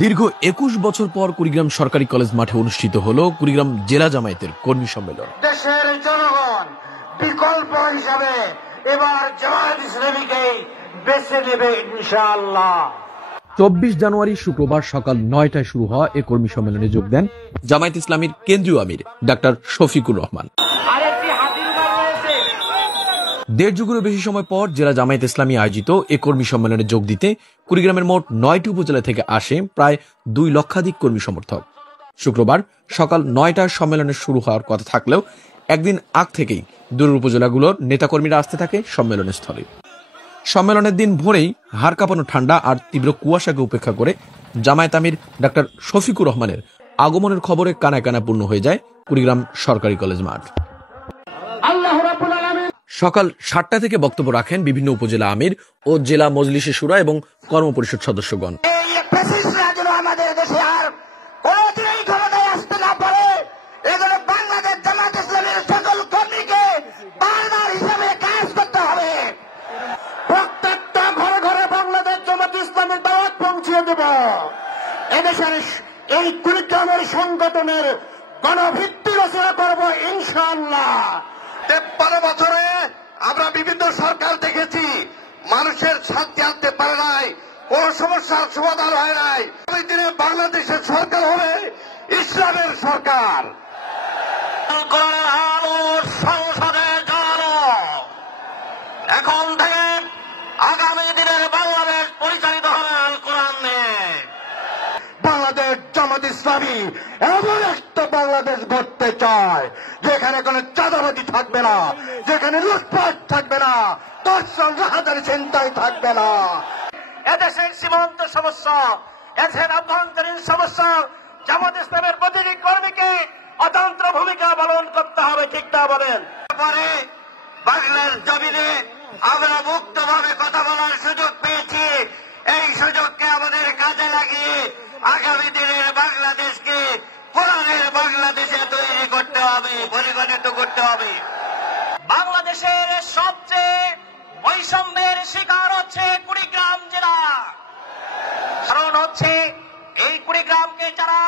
দীর্ঘ ২১ বছর পর কুড়িগ্রাম সরকারি কলেজ মাঠে অনুষ্ঠিত হলো কুড়িগ্রাম জেলা জামায়াতের কর্মী সম্মেলন। দেশের জনগণ বিকল্প হিসাবে এবার জামায়াত ইসলামীকে বেছে নেবে ইনশাআল্লাহ। ২৪ জানুয়ারি শুক্রবার সকাল ৯টায় শুরু হওয়া এ কর্মী সম্মেলনে যোগ দেন জামায়াত ইসলামীর কেন্দ্রীয় আমির ডাক্তার শফিকুর রহমান। দেড় যুগেরও বেশি সময় পর জেলা জামায়াত ইসলামী আয়োজিত এ কর্মী সম্মেলনে যোগ দিতে কুড়িগ্রামের মোট ৯টি উপজেলা থেকে আসে প্রায় ২ লক্ষাধিক কর্মী সমর্থক। শুক্রবার সকাল ৯টায় সম্মেলনের শুরু হওয়ার কথা থাকলেও একদিন আগ থেকেই দূরের উপজেলাগুলোর নেতাকর্মীরা আসতে থাকে সম্মেলনের স্থলে। সম্মেলনের দিন ভোরেই হাড় কাঁপানো ঠান্ডা আর তীব্র কুয়াশাকে উপেক্ষা করে জামায়াত আমির ডাক্তার শফিকুর রহমানের আগমনের খবরে কানায় কানায় পূর্ণ হয়ে যায় কুড়িগ্রাম সরকারি কলেজ মাঠ। সকাল ৭টা থেকে বক্তব্য রাখেন বিভিন্ন উপজেলা আমির ও জেলা মজলিসে শুরা এবং কর্মপরিষদ সদস্যগণ। এদেশের এই কুড়িগ্রামের সংগঠনের গণভিত্তি রচনা করব ইনশাআল্লাহ। 53 বছরে আমরা বিভিন্ন সরকার দেখেছি, মানুষের শান্তি আনতে পারে নাই, কোন সমস্যার সমাধান হয় নাই। ওই দিনে বাংলাদেশের সরকার হবে ইসলামের সরকার। সংসদে জানানো এখন থেকে আগামী দিনের বাংলাদেশ পরিচালিত হবে আল কোরআন নিয়ে। বাংলাদেশ জামাত ইসলামী এমন একটা বাংলাদেশ গড়তে চায় যেখানে কোনো চাঁদাবাজি থাকবে না, যেখানে লুটপাট থাকবে না, দর্শন রাহাজারি চিন্তাই থাকবে না। এদেশের সীমান্ত সমস্যা, এদেশের আভ্যন্তরীণ সমস্যা, জামাত ইসলামের প্রতিটি কর্মীকে অতন্ত্র ভূমিকা পালন করতে হবে, ঠিক তা বলেন। পরে বাংলার জমিনে আমরা মুক্তভাবে কথা বলার সুযোগ পেয়েছি, এই সুযোগকে আমাদের কাজে লাগিয়ে আগামী দিনের বাংলাদেশকে কোরআনের বাংলাদেশে তৈরি করতে হবে, পরিগণিত করতে হবে। বাংলাদেশের সবচেয়ে বৈষম্যের শিকার হচ্ছে কুড়িগ্রাম জেলা। কারণ হচ্ছে এই কুড়িগ্রামকে যারা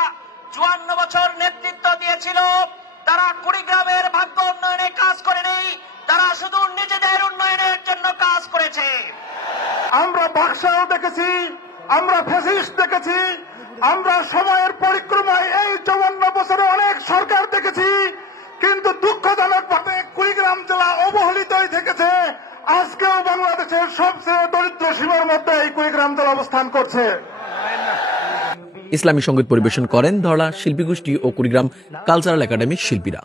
৫৪ বছর নেতৃত্ব দিয়েছিল তারা কুড়িগ্রামের ভাগ্য উন্নয়নে কাজ করেনি, তারা শুধু নিজেদের উন্নয়নের জন্য কাজ করেছে। আমরা বাকশাল দেখেছি, আমরা ফ্যাসিস্ট দেখেছি, আমরা সময়ের পরিক্রমায় এই ৫৪ বছরে অনেক সরকার দেখেছি, কিন্তু দুঃখজনক ভাবে কুড়িগ্রাম জেলা অবহেলিতই থেকেছে। আজকেও বাংলাদেশের সবচেয়ে দরিদ্র সীমার মধ্যে এই কুড়িগ্রাম জেলা অবস্থান করছে। ইসলামী সঙ্গীত পরিবেশন করেন ধরলা শিল্পী গোষ্ঠী ও কুড়িগ্রাম কালচারাল একাডেমির শিল্পীরা।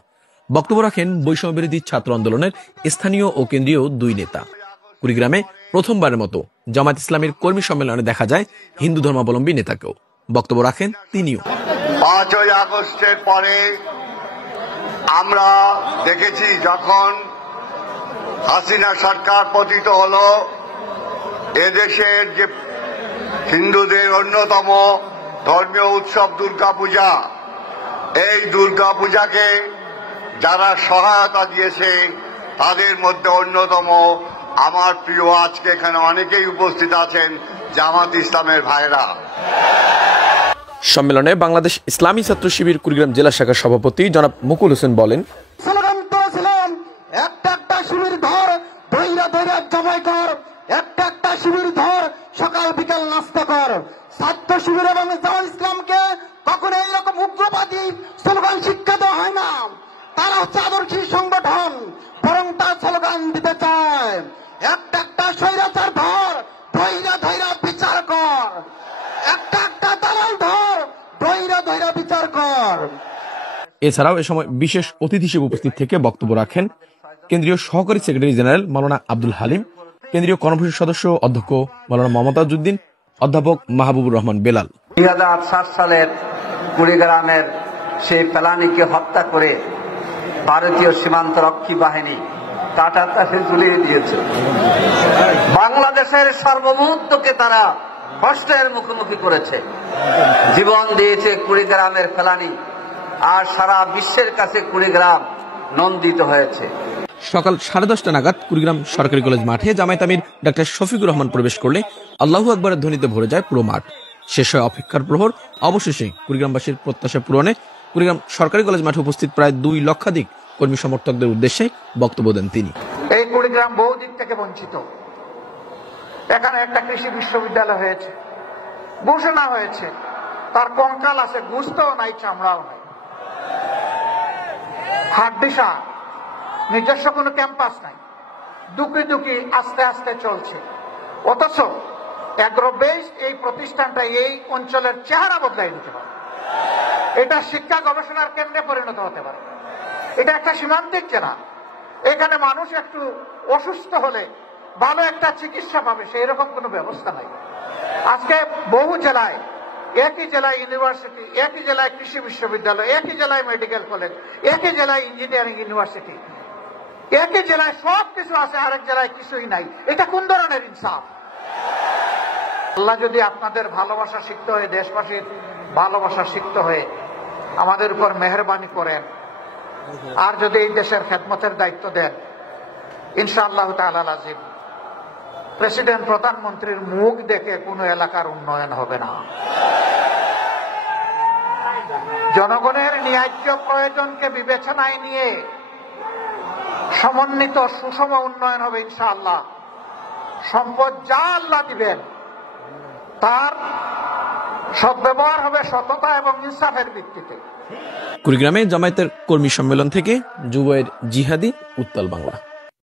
বক্তব্য রাখেন বৈষম্য বিরোধী ছাত্র আন্দোলনের স্থানীয় ও কেন্দ্রীয় ২ নেতা। কুড়িগ্রামে প্রথমবারের মতো জামায়াত ইসলামীর কর্মী সম্মেলনে দেখা যায় হিন্দু ধর্মাবলম্বী নেতাকেও। বক্তব্য রাখেন তিনিও। ৫ই আগস্টের পরে আমরা দেখেছি যখন হাসিনা সরকার পতিত হলো, এদেশের যে হিন্দুদের অন্যতম ধর্মীয় উৎসব দুর্গাপূজা, এই দুর্গাপূজাকে যারা সহায়তা দিয়েছে তাদের মধ্যে অন্যতম আমার প্রিয়, আজকে এখানে অনেকেই উপস্থিত আছেন, জামাত ইসলামের ভাইরা। সম্মেলনে বাংলাদেশ ইসলামী ছাত্র শিবির কুড়িগ্রাম জেলা শাখার সভাপতি জনাব মুকুল হোসেন বলেন, স্লোগান করেছিলেন একটা একটা শিবির ধর, ধৈরা ধৈরা জমাই কর, একটা একটা শিবির ধর, সকাল বিকাল নাস্তা কর। ছাত্র শিবির এবং জামাত ইসলামকে কখনো এইরকম উগ্রবাদী স্লোগান শিক্ষা দেওয়া হয় না। তারা হচ্ছে আদর্শী সংগঠন, বরং তার স্লোগান দিতে চায় একটা একটা স্বৈরাচার ধর, ধৈরা ধৈরা বিচার কর, একটা একটা দালাল ধর, ধৈরা ধৈরা বিচার কর। এছাড়াও এ সময় বিশেষ অতিথি হিসেবে উপস্থিত থেকে বক্তব্য রাখেন কেন্দ্রীয় সহকারী সেক্রেটারি জেনারেল মাওলানা আব্দুল হালিম, কেন্দ্রীয় কর্মপরিষদ সদস্য অধ্যক্ষ মাওলানা মমতাজউদ্দিন, অধ্যাপক মাহবুবুর রহমান বেলাল। ২০০৭ সালের কুড়িগ্রামের সেই ফেলানিকে হত্যা করে ভারতীয় সীমান্ত রক্ষী বাহিনী টাটাতে ঝুলিয়ে দিয়েছে। বাংলাদেশের সার্বভৌমত্বকে তারা কষ্টের মুখোমুখি করেছে, জীবন দিয়েছে কুড়িগ্রামের ফেলানি, আর সারা বিশ্বের কাছে কুড়িগ্রাম নন্দিত হয়েছে। সকাল 10:30 নাগাদ কুড়িগ্রাম সরকারি কলেজ মাঠে জামায়াত আমির ডাক্তার শফিকুর রহমান প্রবেশ করলে আল্লাহু আকবরের ধ্বনিতে ভরে যায় পুরো মাঠ। শেষ হয় অপেক্ষার প্রহর। অবশেষে কুড়িগ্রামবাসীর প্রত্যাশা পূরণে কুড়িগ্রাম সরকারি কলেজ মাঠে উপস্থিত প্রায় 2 লক্ষাধিক কর্মী সমর্থকদের উদ্দেশ্যে বক্তব্য দেন তিনি। এই কুড়িগ্রাম বহু দিক থেকে বঞ্চিত। এখানে একটা কৃষি বিশ্ববিদ্যালয় হয়েছে, ঘোষণা হয়েছে, তার কঙ্কাল আছে, গুস্তও নাই, চামড়াও নাই, হাড্ডিসা, নিজস্ব কোনো ক্যাম্পাস নাই, দুকি দুকি আস্তে আস্তে চলছে। অথচ এগ্রো বেসড এই প্রতিষ্ঠানটা এই অঞ্চলের চেহারা বদলাই দিতে পারে। এটা শিক্ষা গবেষণার কেন্দ্রে পরিণত হতে পারে। এটা একটা সীমান্তিক জেলা, এখানে মানুষ একটু অসুস্থ হলে ভালো একটা চিকিৎসা পাবে, সেই রকম কোনো ব্যবস্থা নাই। আজকে বহু জেলায়, একই জেলায় ইউনিভার্সিটি, একই জেলায় কৃষি বিশ্ববিদ্যালয়, একই জেলায় মেডিকেল কলেজ, একই জেলায় ইঞ্জিনিয়ারিং ইউনিভার্সিটি, একই জেলায় সব কিছু আছে, আরেক জেলায় কিছুই নাই। এটা কোন ধরনের ইনসাফ? আল্লাহ যদি আপনাদের ভালোবাসা শিখতে হয়ে, দেশবাসীর ভালোবাসা শিখতে হয়ে আমাদের উপর মেহরবানি করেন, আর যদি এই দেশের খেদমতের দায়িত্ব দেন, ইনশাআল্লাহ তাআলা আজিম প্রেসিডেন্ট, প্রধানমন্ত্রীর মুখ দেখে কোনো এলাকার উন্নয়ন হবে না। জনগণের ন্যায্য প্রয়োজনকে বিবেচনায় নিয়ে সমন্বিত সুষম উন্নয়ন হবে ইনশাআল্লাহ। সম্পদ যা আল্লাহ দিবেন তার সদ্ব্যবহার হবে সততা এবং ইনসাফের ভিত্তিতে। কুড়িগ্রামে জামায়াতের কর্মী সম্মেলন থেকে যুবয়ের জিহাদি, উত্তাল বাংলা।